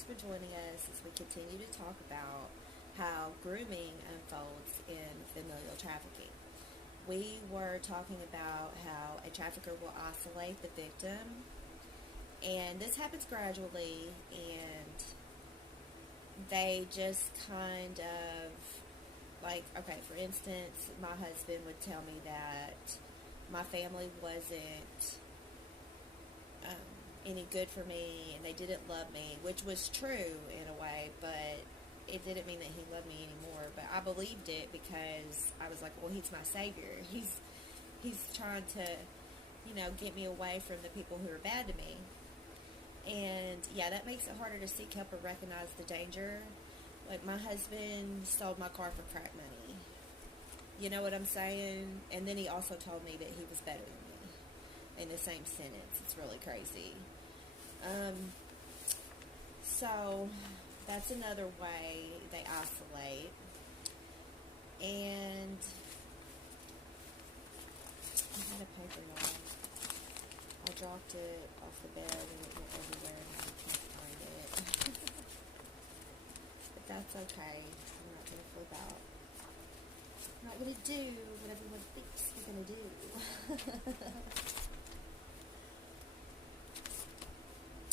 thanks for joining us as we continue to talk about how grooming unfolds in familial trafficking. We were talking about how a trafficker will isolate the victim, and this happens gradually, and they just kind of, like, okay, for instance, my husband would tell me that my family wasn't any good for me and they didn't love me, which was true in a way, but it didn't mean that he loved me anymore. But I believed it because I was like, well, he's my savior. He's trying to, get me away from the people who are bad to me. And yeah, that makes it harder to seek help or recognize the danger. Like, my husband sold my car for crack money. You know what I'm saying? And then he also told me that he was better than me in the same sentence. It's really crazy. So that's another way they isolate. And I had a paper knife. I dropped it off the bed and it went everywhere and I can't find it. But that's okay. I'm not going to flip out. I'm not going to do what everyone thinks we're going to do.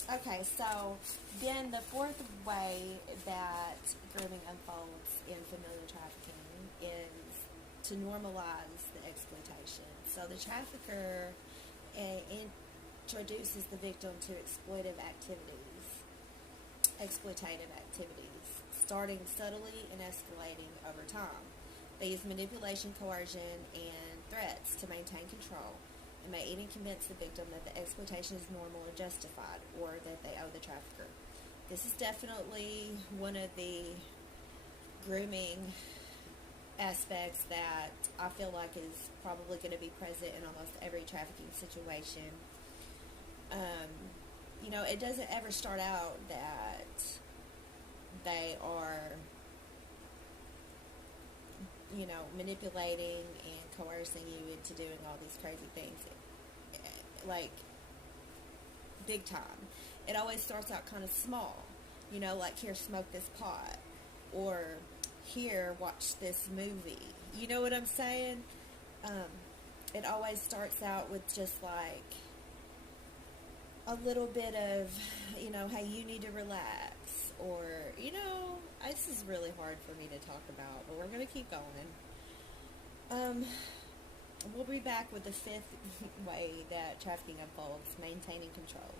Okay, so then the fourth way that grooming unfolds in familial trafficking is to normalize the exploitation. So the trafficker introduces the victim to exploitative activities, starting subtly and escalating over time. They use manipulation, coercion, and threats to maintain control, and may even convince the victim that the exploitation is normal or justified, or that they owe the trafficker. This is definitely one of the grooming aspects that I feel like is probably going to be present in almost every trafficking situation. It doesn't ever start out that they are, manipulating and coercing you into doing all these crazy things, like, big time. It always starts out kind of small, like, here, smoke this pot, or here, watch this movie. You know what I'm saying? It always starts out with just, like, a little bit of, hey, you need to relax, or, this is really hard for me to talk about, but we're going to keep going. We'll be back with the fifth way that trafficking unfolds: maintaining control.